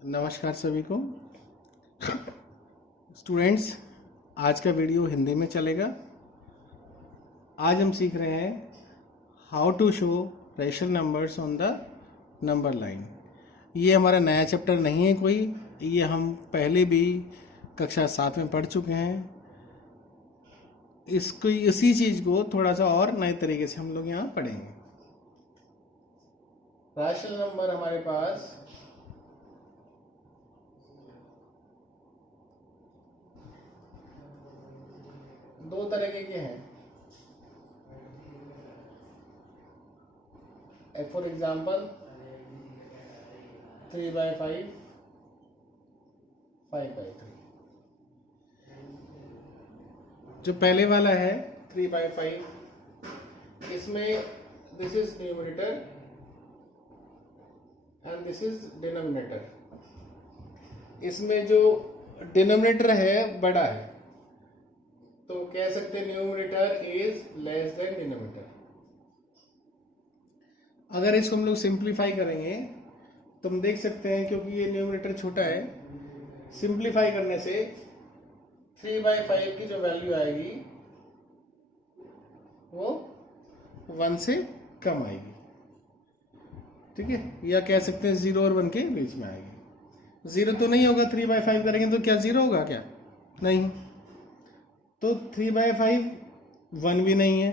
नमस्कार सभी को। स्टूडेंट्स, आज का वीडियो हिंदी में चलेगा। आज हम सीख रहे हैं how to show rational numbers on the number line. ये हमारा नया चैप्टर नहीं है कोई, ये हम पहले भी कक्षा 7 में पढ़ चुके हैं। इसी चीज़ को थोड़ा सा और नए तरीके से हम लोग यहाँ पढ़ेंगे। रेशनल नंबर हमारे पास दो तरीके के हैं। For example 3/5, 5/3। जो पहले वाला है 3/5, इसमें this is numerator and this is denominator. इसमें जो डिनोमिनेटर है बड़ा है, तो कह सकते हैं numerator is less than denominator. अगर इसको हम लोग सिंप्लीफाई करेंगे तो हम देख सकते हैं, क्योंकि ये न्यूमरेटर छोटा है, सिंप्लीफाई करने से 3/5 की जो वैल्यू आएगी वो 1 से कम आएगी। ठीक है, या कह सकते हैं 0 और 1 के बीच में आएगी। 0 तो नहीं होगा, 3/5 करेंगे तो क्या 0 होगा? क्या नहीं। तो 3/5 1 भी नहीं है।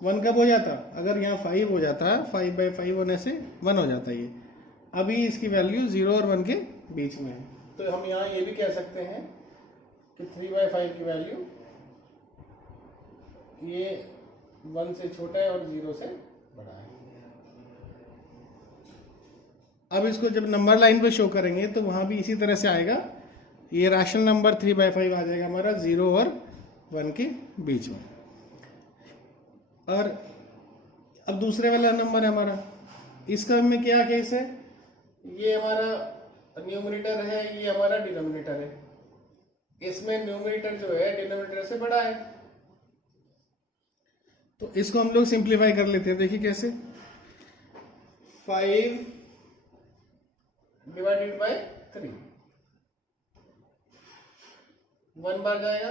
1 कब हो जाता? अगर यहाँ 5 हो जाता, 5/5 होने से 1 हो जाता ये। अभी इसकी वैल्यू 0 और 1 के बीच में है, तो हम यहाँ ये भी कह सकते हैं कि 3/5 की वैल्यू ये 1 से छोटा है और 0 से बड़ा है। अब इसको जब नंबर लाइन पे शो करेंगे तो वहाँ भी इसी तरह से आएगा। ये रैशनल नंबर 3/5 आ जाएगा हमारा 0 और 1 के बीच में। और अब दूसरे वाला नंबर है हमारा, इसका में क्या केस है? ये हमारा न्यूमरेटर है, ये हमारा डिनोमिनेटर है। इसमें न्यूमरेटर जो है डिनोमिनेटर से बड़ा है, तो इसको हम लोग सिंप्लीफाई कर लेते हैं। देखिए कैसे, 5 डिवाइडेड बाय 3, 1 बार जाएगा,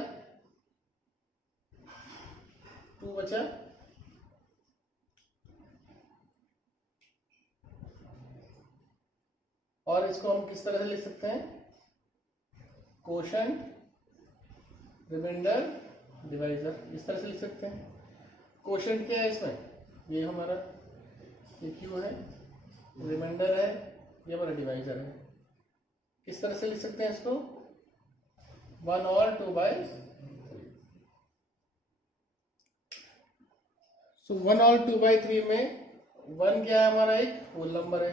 2 बचा, और इसको हम किस तरह से लिख सकते हैं? कोशेंट, रिमाइंडर, डिवाइजर, इस तरह से लिख सकते हैं। कोशेंट क्या है इसमें? ये हमारा ये क्यू है, रिमाइंडर है, ये हमारा डिवाइजर है। किस तरह से लिख सकते हैं इसको? 1 और 2/3। सो 1 और 2/3 में 1 क्या है? हमारा एक होल नंबर है,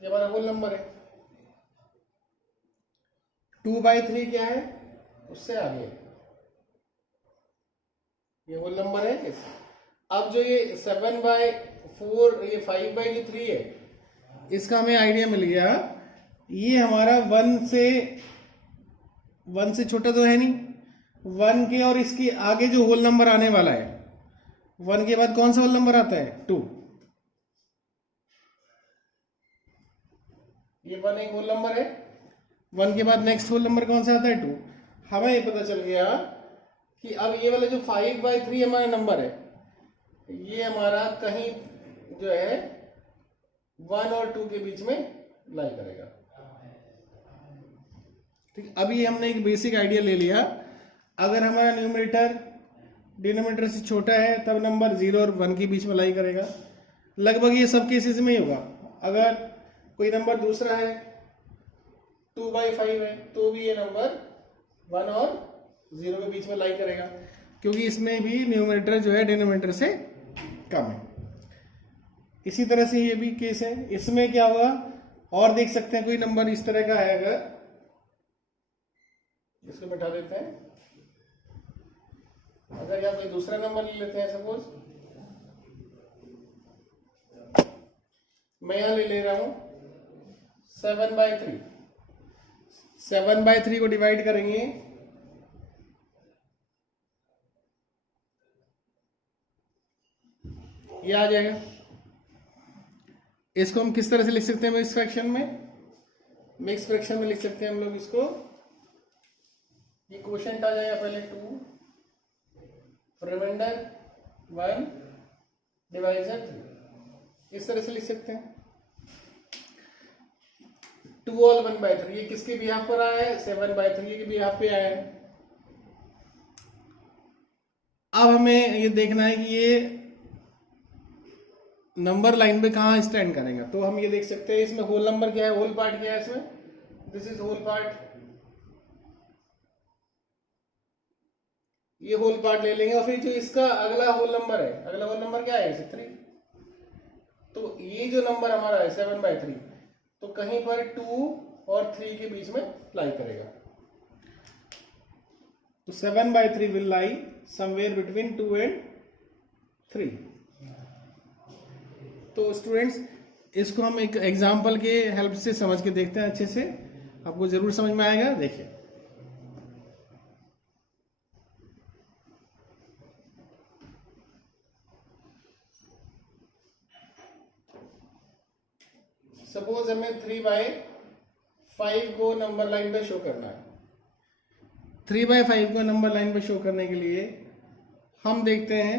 ये हमारा होल नंबर है। 2/3 क्या है? उससे आगे, ये होल नंबर है। अब जो ये 7/4, ये 5/3 है, इसका हमें आइडिया मिल गया। ये हमारा 1 से छोटा तो है नहीं, 1 के और इसके आगे जो होल नंबर आने वाला है, 1 के बाद कौन सा होल नंबर आता है? 2। ये 1 एक होल नंबर है, 1 के बाद नेक्स्ट होल नंबर कौन सा आता है? 2। हमें ये पता चल गया कि अब ये वाला जो 5/3 हमारा नंबर है, ये हमारा कहीं जो है 1 और 2 के बीच में लाई करेगा। ठीक, अभी हमने एक बेसिक आइडिया ले लिया। अगर हमारा न्यूमरेटर डिनोमिनेटर से छोटा है तब नंबर 0 और 1 के बीच में लाई करेगा। लगभग ये सब केसेस में ही होगा। अगर कोई नंबर दूसरा है, 2/5 है, तो भी ये नंबर 1 और 0 के बीच में लाई करेगा, क्योंकि इसमें भी न्यूमरेटर जो है डिनोमिनेटर से कम है। इसी तरह से ये भी केस है। इसमें क्या होगा और देख सकते हैं, कोई नंबर इस तरह का है, अगर इसको बैठा देते हैं, अगर यहाँ कोई दूसरा नंबर ले लेते हैं, सपोज मैं यहां ले रहा हूं 7/3। 7/3 को डिवाइड करेंगे, ये आ जाएगा। इसको हम किस तरह से लिख सकते हैं मिक्स फ्रैक्शन में? मिक्स फ्रैक्शन में लिख सकते हैं हम लोग इसको, ये क्वोशंट आ जाएगा पहले 2 रिमाइंडर 1 डिवाइजर 3, इस तरह से लिख सकते हैं। 2 ऑल 1/3 ये किसके बिहाफ पर आया है? 7/3 के बिहाफ पे आया है। अब हमें ये देखना है कि ये नंबर लाइन पे कहाँ स्टैंड करेगा। तो हम ये देख सकते हैं इसमें होल नंबर क्या है, होल पार्ट क्या है इसमें, दिस इज होल पार्ट, ये होल पार्ट ले लेंगे। और फिर जो इसका अगला होल नंबर है, अगला होल नंबर क्या है इसे 3, तो ये जो नंबर हमारा है 7/3, तो कहीं पर 2 और 3 के बीच में लाई करेगा। तो 7/3 will lie somewhere between 2 and 3। तो स्टूडेंट्स इसको हम एक एग्जाम्पल के हेल्प से समझ के देखते हैं, अच्छे से आपको जरूर समझ में आएगा। देखिए सपोज हमें 3/5 को नंबर लाइन पे शो करना है। 3/5 को नंबर लाइन पे शो करने के लिए हम देखते हैं,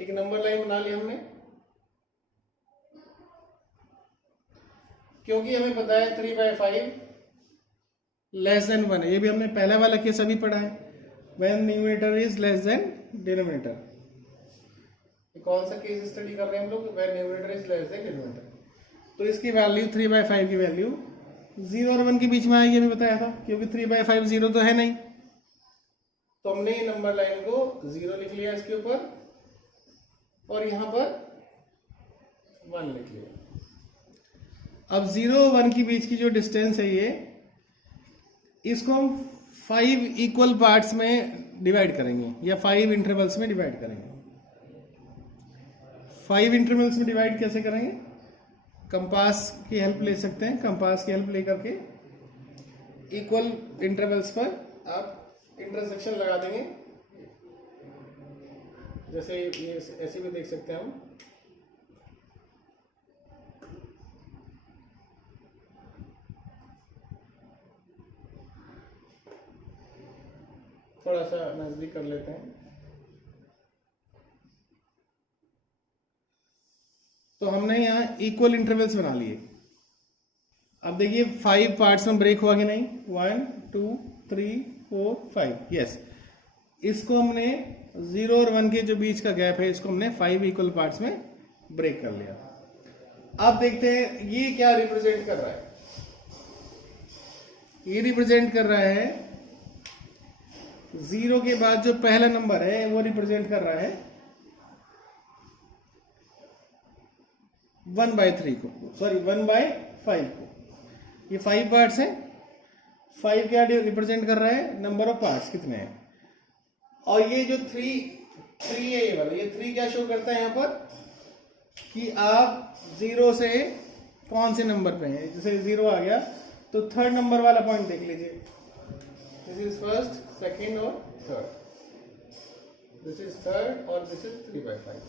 एक नंबर लाइन बना ली हमने, क्योंकि हमें पता है 3/5 लेस देन 1 है। ये भी हमने पहला वाला केस अभी पढ़ा है, when numerator is less than denominator. कौन सा केस स्टडी कर रहे हैं हम लोग? When numerator is less than denominator. तो इसकी वैल्यू 3/5 की वैल्यू 0 और 1 के बीच में आएगी, अभी बताया था, क्योंकि 3/5 0 तो है नहीं। तो हमने नंबर लाइन को 0 लिख लिया इसके ऊपर, और यहां पर 1 लिख लिया। अब 0 और 1 के बीच की जो डिस्टेंस है ये, इसको हम 5 इक्वल पार्ट्स में डिवाइड करेंगे, या 5 इंटरवल्स में डिवाइड करेंगे। 5 इंटरवल्स में डिवाइड कैसे करेंगे? कंपास की हेल्प ले सकते हैं। कंपास की हेल्प लेकर के इक्वल इंटरवल्स पर आप इंटरसेक्शन लगा देंगे, जैसे ये ऐसे भी देख सकते हैं हम। थोड़ा सा नजदीक कर लेते हैं। तो हमने यहाँ इक्वल इंटरवल्स बना लिए। अब देखिए 5 पार्ट्स में ब्रेक हुआ कि नहीं? 1 2 3 4 5, यस। इसको हमने 0 और 1 के जो बीच का गैप है, इसको हमने 5 इक्वल पार्ट्स में ब्रेक कर लिया। अब देखते हैं ये क्या रिप्रेजेंट कर रहा है। ये रिप्रेजेंट कर रहा है 0 के बाद जो पहला नंबर है वो रिप्रेजेंट कर रहा है 1/3 को, सॉरी 1/5 को। ये 5 पार्ट्स हैं। 5 क्या रिप्रेजेंट कर रहा है? नंबर ऑफ पार्ट्स कितने हैं। और ये जो 3 है, ये वाला, ये 3 क्या शो करता है यहाँ पर कि आप 0 से कौन से नंबर पे हैं। जैसे 0 आ गया तो 3rd नंबर वाला पॉइंट देख लीजिए, दिस इज 1st 2nd और 3rd, दिस इज 3rd और this is 3/5,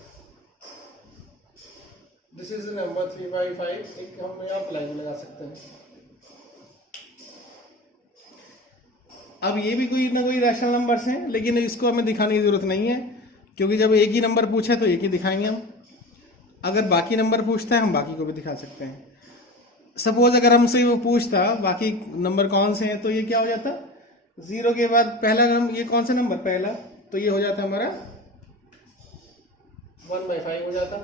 this is number 3/5। एक हम यहाँ प्लाई लगा सकते हैं। अब ये भी कोई ना कोई रैशनल नंबर्स हैं, लेकिन इसको हमें दिखाने की जरूरत नहीं है, क्योंकि जब एक ही नंबर पूछा तो एक ही दिखाएंगे हम। अगर बाकी नंबर पूछता है हम बाकी को भी दिखा सकते हैं। सपोज अगर हमसे वो पूछता बाकी नंबर कौन से हैं, तो ये क्या हो जाता? 0 के बाद पहला ये कौन सा नंबर पहला, तो ये हो जाता हमारा 1/5 हो जाता।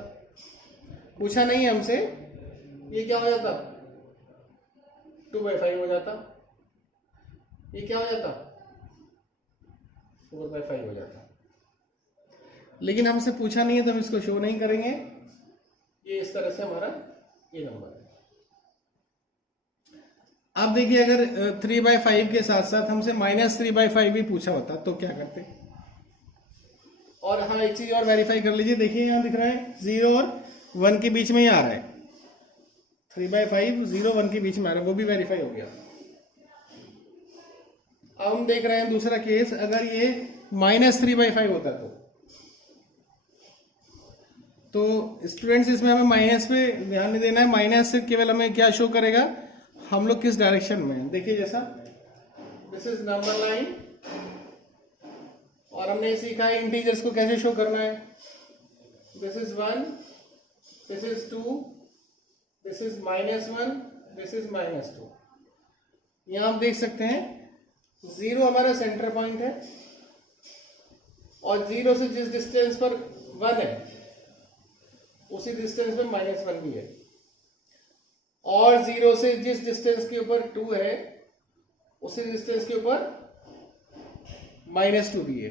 पूछा नहीं हमसे, ये क्या हो जाता? 2/5 हो जाता। ये क्या हो जाता? 4/5 हो जाता। लेकिन हमसे पूछा नहीं है तो हम इसको शो नहीं करेंगे। ये इस तरह से हमारा ये नंबर है। अब देखिए अगर 3/5 के साथ साथ हमसे -3/5 भी पूछा होता तो क्या करते? और हाँ, एक चीज और वेरीफाई कर लीजिए। देखिए यहाँ दिख रहा है 0 और 1 के बीच में ही आ रहा है। 3/5 0 1 के बीच में आ रहा है, वो भी वेरीफाई हो गया। अब हम देख रहे हैं दूसरा केस, अगर ये -3/5 होता तो स्टूडेंट्स इसमें हमें माइनस पे ध्यान नहीं देना है, माइनस से केवल हमें क्या शो करेगा, हम लोग किस डायरेक्शन में। देखिए जैसा दिस इज नंबर लाइन, और हमने सीखा है इंटीजर्स को कैसे शो करना है। This is 1, this is 2, this is -1, this is -2। यहां आप देख सकते हैं 0 हमारा सेंटर पॉइंट है, और 0 से जिस डिस्टेंस पर 1 है उसी डिस्टेंस पे -1 भी है, और 0 से जिस डिस्टेंस के ऊपर 2 है उसी डिस्टेंस के ऊपर -2 भी है।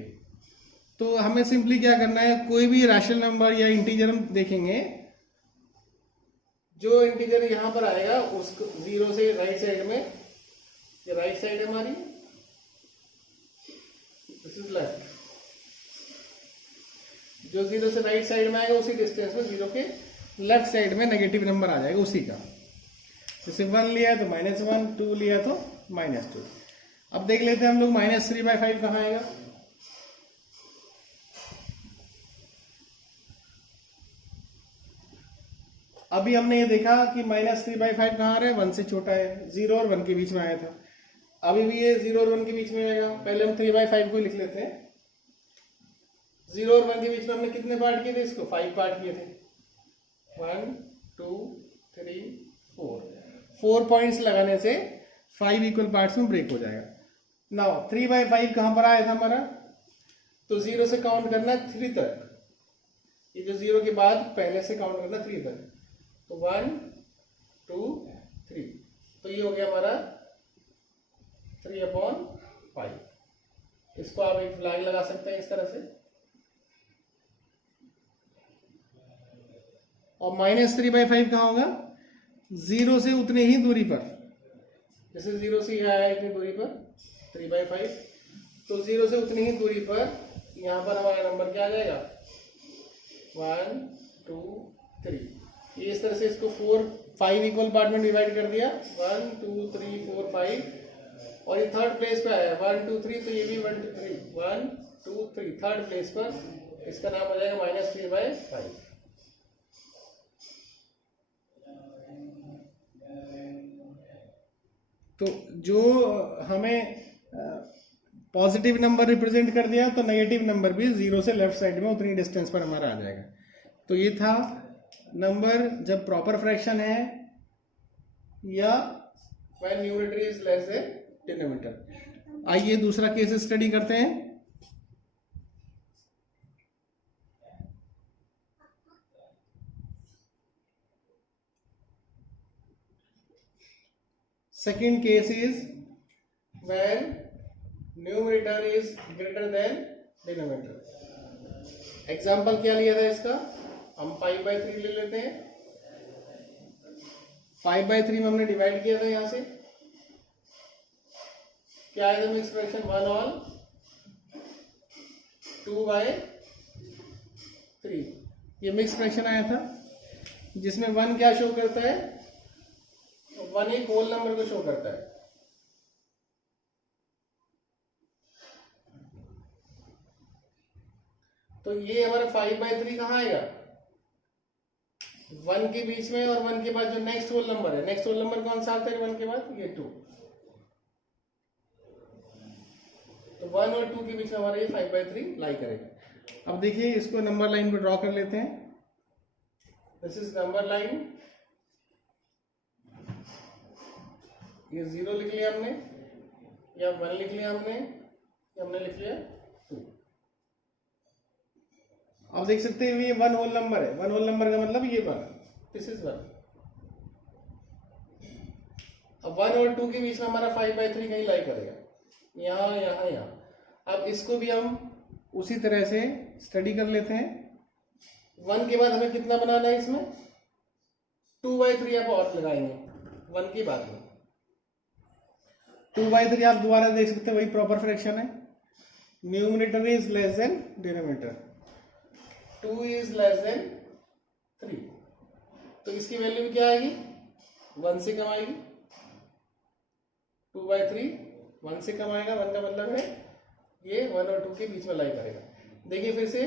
तो हमें सिंपली क्या करना है, कोई भी रैशनल नंबर या इंटीजर हम देखेंगे, जो इंटीजर यहां पर आएगा उसको 0 से राइट साइड में, ये राइट साइड है हमारी, दिस इज लेफ्ट, जो 0 से राइट साइड में आएगा उसी डिस्टेंस में 0 के लेफ्ट साइड में नेगेटिव नंबर आ जाएगा उसी का। जैसे 1 लिया तो -1, 2 लिया तो -2। अब देख लेते हैं हम लोग -3/5 कहाँ आएगा। अभी हमने ये देखा कि -3/5 कहाँ आ रहा है, 1 से छोटा है, 0 और 1 के बीच में आया था। अभी भी ये 0 और 1 के बीच में आएगा। पहले हम 3/5 को लिख लेते हैं। 0 और 1 के बीच में हमने कितने पार्ट किए थे, इसको 5 पार्ट किए थे, 1 2 3 4 पॉइंट्स लगाने से 5 इक्वल पार्ट्स में ब्रेक हो जाएगा। नाउ 3/5 कहां पर आया था हमारा, तो 0 से काउंट करना 3 तक, ये जो 0 के बाद पहले से काउंट करना 3 तक, तो 1 2 3, तो ये हो गया हमारा 3/5। इसको आप एक फ्लैग लगा सकते हैं इस तरह से। और -3/5 कहाँ होगा, 0 से उतने ही दूरी पर, जैसे 0 से यह आया इतनी दूरी पर 3/5, तो 0 से उतनी ही दूरी पर यहाँ पर हमारा नंबर क्या आ जाएगा, 1 2 3। ये इस तरह से इसको 5 इक्वल पार्ट में डिवाइड कर दिया, 1 2 3 4 5, और ये थर्ड प्लेस पे आया 1 2 3, तो ये भी 1 2 3 1 2 3 थर्ड प्लेस पर, इसका नाम हो जाएगा -3/5। तो जो हमें पॉजिटिव नंबर रिप्रेजेंट कर दिया, तो नेगेटिव नंबर भी 0 से लेफ्ट साइड में उतनी डिस्टेंस पर हमारा आ जाएगा। तो ये था नंबर जब प्रॉपर फ्रैक्शन है या when numerator is less than denominator. आइए दूसरा केस स्टडी करते हैं। Second case is when numerator is greater than denominator. Example क्या लिया था इसका, हम 5/3 ले लेते हैं। 5/3 में हमने डिवाइड किया था, यहां से क्या आया था मिक्स फ्रैक्शन, 1/2/3, ये मिक्स फ्रैक्शन आया था, जिसमें 1 क्या शो करता है, 1 एक होल नंबर को शो करता है। तो ये हमारा 5/3 कहाँ आएगा, 1 के बीच में, और 1 के बाद जो नेक्स्ट होल नंबर है, नेक्स्ट होल नंबर कौन सा आता है 1 के बाद, ये 2, तो 1 और 2 के बीच में हमारा ये 5/3 लाई करेगा। अब देखिए इसको नंबर लाइन पे ड्रॉ कर लेते हैं। दिस इज नंबर लाइन, ये 0 लिख लिया हमने, या 1 लिख लिया हमने, या हमने लिख लिया 2। अब देख सकते हैं ये 1 होल नंबर है, 1 होल नंबर का मतलब ये 1, दिस इज 1। अब 1 और 2 के बीच में हमारा 5/3 कहीं लाई करेगा, यहाँ यहाँ यहाँ। अब इसको भी हम उसी तरह से स्टडी कर लेते हैं। 1 के बाद हमें कितना बनाना है, इसमें 2/3 आप और लगाएंगे 1 के बाद में। 2/3 आप दोबारा देख सकते हैं, वही प्रॉपर फ्रैक्शन है, numerator is less than denominator, 2 is less than 3, तो इसकी वैल्यू क्या आएगी, 1 से कम आएगी। 2/3 1 से कम आएगा, 1 का मतलब है ये 1 और 2 के बीच में लाई करेगा। देखिए फिर से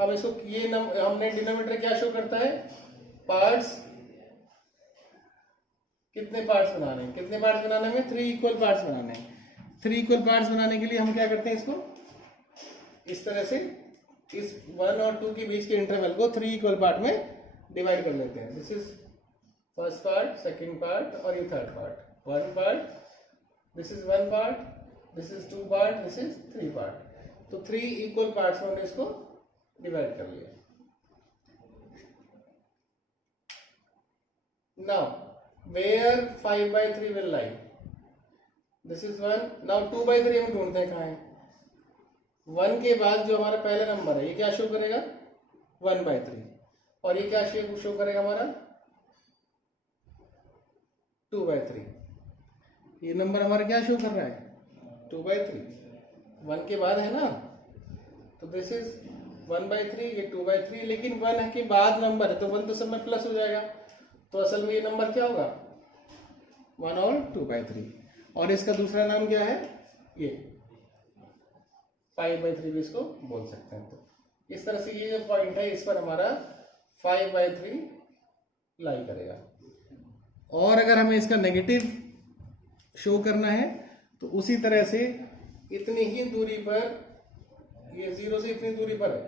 अब इसको ये हमने डिनोमिनेटर क्या शो करता है, पार्ट्स, कितने पार्ट्स बनाने हैं, कितने पार्ट्स बनाने में, 3 इक्वल पार्ट्स बनाने हैं। 3 इक्वल पार्ट्स बनाने के लिए हम क्या करते हैं, इसको इस तरह से इस 1 और 2 के बीच के इंटरवल को 3 इक्वल पार्ट में डिवाइड कर लेते हैं। This is first part, second part और ये third part. 1 part, this is 1 part, this is 2 part, this is 3 part. तो 3 इक्वल पार्ट्स में हमने इसको डिवाइड कर लिया। Now where 5/3 will lie, this is 1. now 2/3 हम ढूंढते हैं कहाँ है। 1 के बाद जो हमारा पहला नंबर है ये क्या शो करेगा, 1/3, और ये क्या शो करेगा हमारा 2/3। ये नंबर हमारा क्या शो कर रहा है, 2/3। 1 के बाद है ना, तो दिस इज 1/3, ये 2/3, लेकिन 1 के बाद नंबर है तो 1 तो सब में प्लस हो जाएगा, तो असल में ये नंबर क्या होगा 1 और 2/3। और इसका दूसरा नाम क्या है, ये 5/3 भी इसको बोल सकते हैं। तो इस तरह से ये जो पॉइंट है इस पर हमारा 5/3 लाई करेगा। और अगर हमें इसका नेगेटिव शो करना है तो उसी तरह से इतनी ही दूरी पर, ये 0 से इतनी दूरी पर है,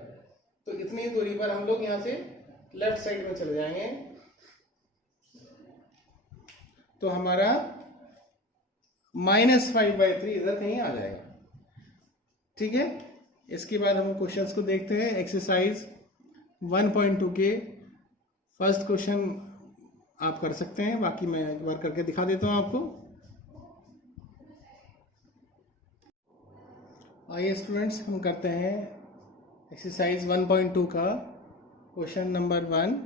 तो इतनी दूरी पर हम लोग यहाँ से लेफ्ट साइड में चले जाएंगे, तो हमारा -5/3 इधर कहीं आ जाएगा। ठीक है, इसके बाद हम क्वेश्चंस को देखते हैं। एक्सरसाइज 1.2 के फर्स्ट क्वेश्चन आप कर सकते हैं, बाकी मैं एक बार करके दिखा देता हूं आपको। आइए स्टूडेंट्स, हम करते हैं एक्सरसाइज 1.2 का question number 1।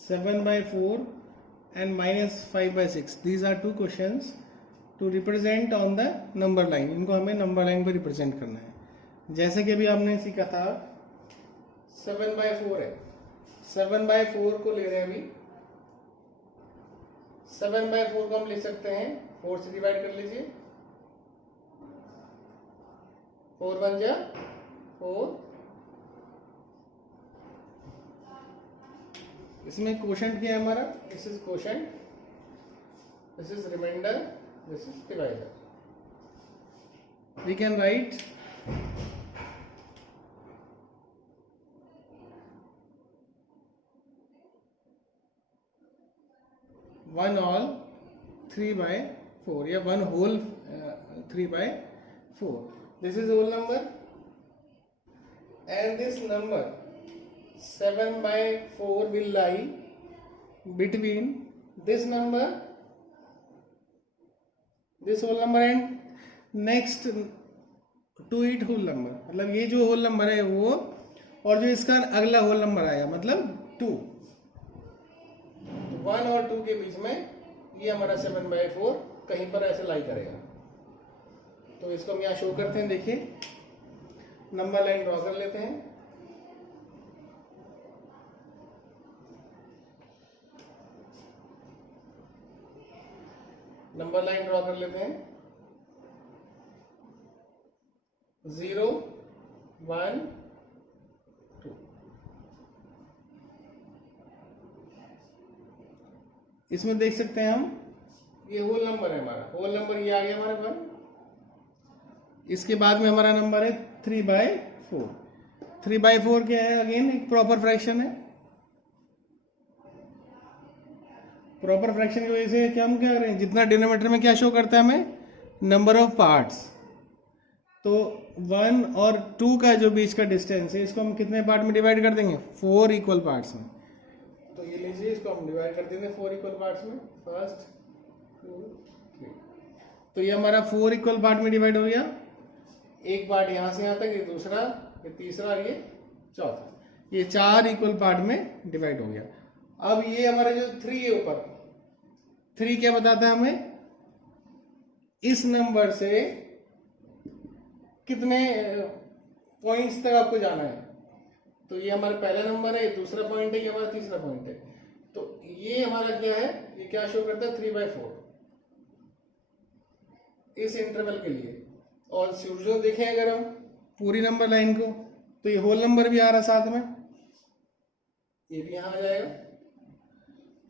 7/4 and -5/6, these are two questions to represent on the number line। इनको हमें नंबर लाइन पर रिप्रेजेंट करना है। जैसे कि अभी आपने सीखा था 7/4 है, 7/4 को ले रहे हैं अभी। 7/4 को हम ले सकते हैं 4 से डिवाइड कर लीजिए, 4 बन जा 4। इसमें क्वोशंट क्या है हमारा, this is quotient, this is remainder, this is divider. We can write 1 all 3/4 या 1 whole 3/4। This is whole number and this number 7/4 will lie between this number, this whole number and next to it whole number। मतलब ये जो whole number है वो, और जो इसका अगला होल नंबर आएगा मतलब 2, 1 और 2 के बीच में ये हमारा 7/4 कहीं पर ऐसे लाई करेगा। तो इसको हम यहाँ शो करते हैं, देखिए नंबर लाइन ड्रॉ कर लेते हैं। नंबर लाइन ड्रॉ कर लेते हैं, 0 1 2। इसमें देख सकते हैं हम, ये होल नंबर है हमारा, होल नंबर ये आ गया हमारे पास। इसके बाद में हमारा नंबर है 3/4। 3/4 क्या है, अगेन एक प्रॉपर फ्रैक्शन है। प्रॉपर फ्रैक्शन की वजह से क्या हम क्या करें, जितना डिनोमिनेटर में क्या शो करता है हमें, नंबर ऑफ पार्ट्स। तो 1 और 2 का जो बीच का डिस्टेंस है इसको हम कितने पार्ट में डिवाइड कर देंगे, 4 इक्वल पार्ट्स में। तो ये लीजिए, इसको हम डिवाइड कर देंगे 4 इक्वल पार्ट्स में, फर्स्ट 2 3। तो ये हमारा 4 इक्वल पार्ट में डिवाइड हो गया। एक पार्ट यहाँ से यहाँ तक, ये दूसरा, ये तीसरा और ये चौथा, ये 4 इक्वल पार्ट में डिवाइड हो गया। अब ये हमारा जो 3 है ऊपर, 3 क्या बताता है हमें, इस नंबर से कितने पॉइंट्स तक आपको जाना है। तो ये हमारा पहला नंबर है, दूसरा पॉइंट है, ये हमारा तीसरा पॉइंट है। तो ये हमारा क्या है, ये क्या शो करता है 3/4 इस इंटरवल के लिए। और शेड्यूल देखें अगर हम पूरी नंबर लाइन को, तो ये होल नंबर भी आ रहा साथ में, ये भी यहाँ आ जाएगा।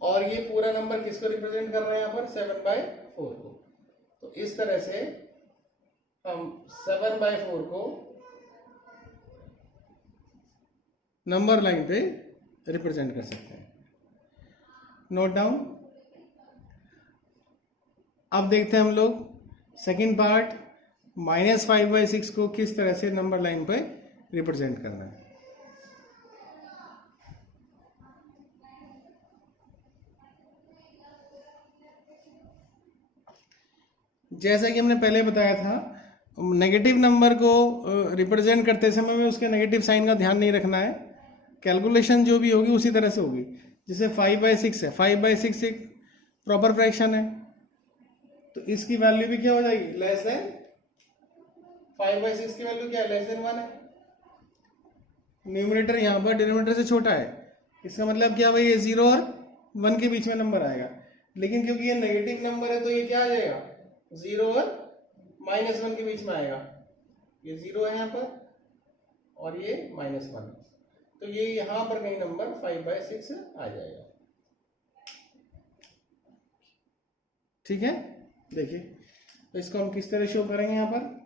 और ये पूरा नंबर किसको रिप्रेजेंट कर रहे हैं यहाँ पर, 7/4 को। तो इस तरह से हम 7/4 को नंबर लाइन पे रिप्रेजेंट कर सकते हैं। Note down. अब देखते हैं हम लोग सेकंड पार्ट, -5/6 को किस तरह से नंबर लाइन पे रिप्रेजेंट करना है। जैसा कि हमने पहले बताया था, नेगेटिव नंबर को रिप्रेजेंट करते समय में उसके नेगेटिव साइन का ध्यान नहीं रखना है। कैलकुलेशन जो भी होगी उसी तरह से होगी। जैसे 5/6 है, 5/6 एक प्रॉपर फ्रैक्शन है, तो इसकी वैल्यू भी क्या हो जाएगी, लेस देन 5/6 की वैल्यू क्या है, लेस देन 1 है। न्यूमरेटर यहाँ पर डिनोमिनेटर से छोटा है, इसका मतलब क्या भाई, ये 0 और 1 के बीच में नंबर आएगा। लेकिन क्योंकि ये नेगेटिव नंबर है तो ये क्या आ जाएगा, 0 और -1 के बीच में आएगा। ये 0 है यहाँ पर और ये -1, तो ये यहाँ पर कहीं नंबर 5/6 आ जाएगा। ठीक है, देखिए तो इसको हम किस तरह शो करेंगे। यहाँ पर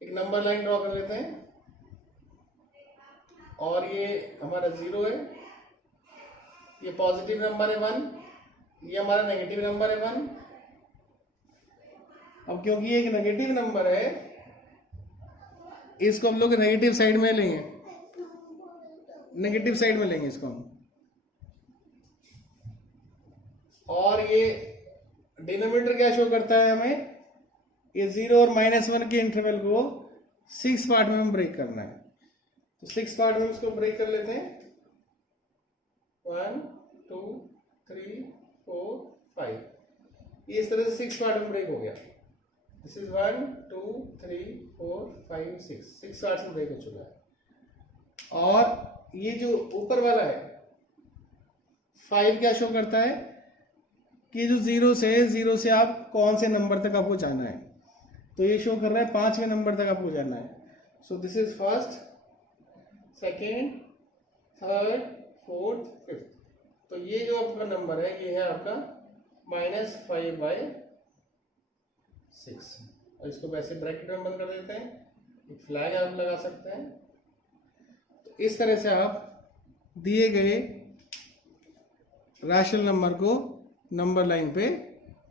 एक नंबर लाइन ड्रॉ कर लेते हैं, और ये हमारा 0 है, ये पॉजिटिव नंबर है 1, ये हमारा नेगेटिव नंबर है 1। अब क्योंकि ये एक नेगेटिव नंबर है, इसको हम लोग नेगेटिव साइड में लेंगे, नेगेटिव साइड में लेंगे इसको हम। और ये डिनोमिनेटर क्या शो करता है हमें, ये 0 और -1 के इंटरवल को 6 पार्ट में हम ब्रेक करना है। तो 6 पार्ट में इसको ब्रेक कर लेते हैं, 1 2 3 4 5। ये इस तरह से 6 पार्ट में ब्रेक हो गया। दिस इज 1 2 3 4 5 6 पार्ट में ब्रेक हो चुका है। और ये जो ऊपर वाला है 5 क्या शो करता है कि जो 0 से आप कौन से नंबर तक आपको जाना है, तो ये शो कर रहा है 5वें नंबर तक आपको जाना है। So this is first, second, third, fourth, fifth. तो ये जो आपका नंबर है ये है आपका -5/6। और इसको वैसे ब्रैकेट में बंद कर देते हैं, एक फ्लैग आप लगा सकते हैं। तो इस तरह से आप दिए गए रैशनल नंबर को नंबर लाइन पे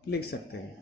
लिख सकते हैं।